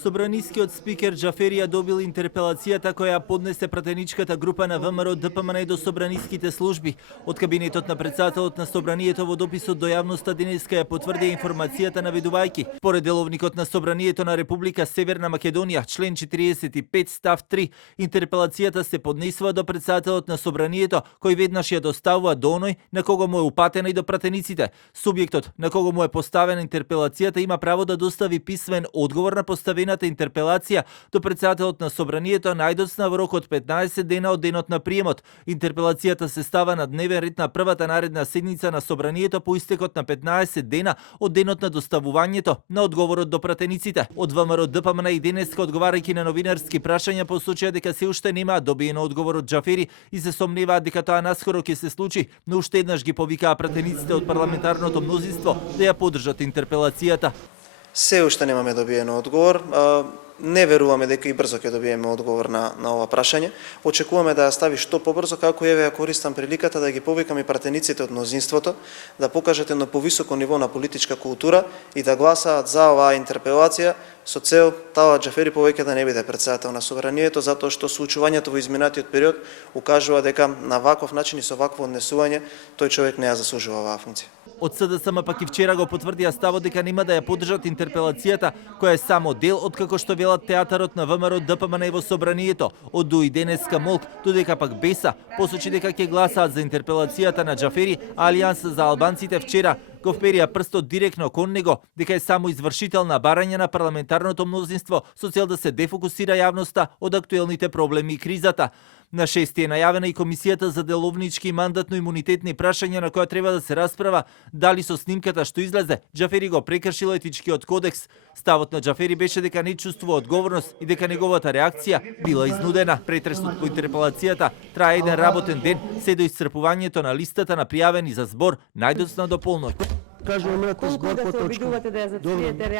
Собранискиот спикер Џафери ја добил интерпелацијата која ја поднесе пратеничката група на ВМРО ДПМН до собраниските служби. Од кабинетот на председателот на собранието во дописот до јавноста денеска ја потврдија информацијата наведувајќи. Поред деловникот на собранието на Република Северна Македонија, член 45 став 3, интерпелацијата се поднесува до председателот на собранието, кој веднаш ја доставува до оној на кого му е упатена и до пратениците. Субјектот на кого му е поставена интерпелацијата има право да достави писмен одговор на поставената интерпелација до председателот на собранието најдоцна во рок од 15 дена од денот на приемот. Интерпелацијата се става на дневен ред на првата наредна седница на собранието по истекот на 15 дена од денот на доставувањето на одговорот до пратениците. Од ВМРО ДПМН и денеска одговарајќи на новинарски прашања посочија дека се уште нема добиено одговор од Џафери и се сомневаат дека тоа наскоро ќе се случи, но уште еднаш ги повикаа пратениците од парламентарното мнозинство да ја поддржат интерпелацијата. Се уште немаме добиено одговор. Не веруваме дека и брзо ќе добиеме одговор на ова прашање. Очекуваме да ја стави што побрзо, како еве ја користам приликата да ги повикам и пратениците од мнозинството да покажат едно повисоко ниво на политичка култура и да гласаат за оваа интерпелација со цел Талат Џафери повеќе да не биде председател на собранието, затоа што случувањето во изминатиот период укажува дека на ваков начин и со вакво однесување тој човек не ја заслужува оваа функција. Од СДСМ пак и вчера го потврдија ставот дека нема да ја поддржат интерпелацијата, која е само дел од како што велат театарот на ВМРО ДПМН во собранието. Од дуи денеска молк, додека пак Беса посочи дека ќе гласаат за интерпелацијата на Џафери, а Алијанса за албанците вчера го вперија прстот директно кон него дека е само извршител на барање на парламентарното мнозинство со цел да се дефокусира јавноста од актуелните проблеми и кризата. На 6 е најавена и Комисијата за деловнички и мандатно-имунитетни прашања на која треба да се расправа дали со снимката што излезе Џафери го прекршил етичкиот кодекс. Ставот на Џафери беше дека не чувствува одговорност и дека неговата реакција била изнудена. Претресот по интерпелацијата трае еден работен ден, се до исцрпувањето на листата на пријавени за збор најдоцна до полноќ. Колку да се обидувате да ја зацриете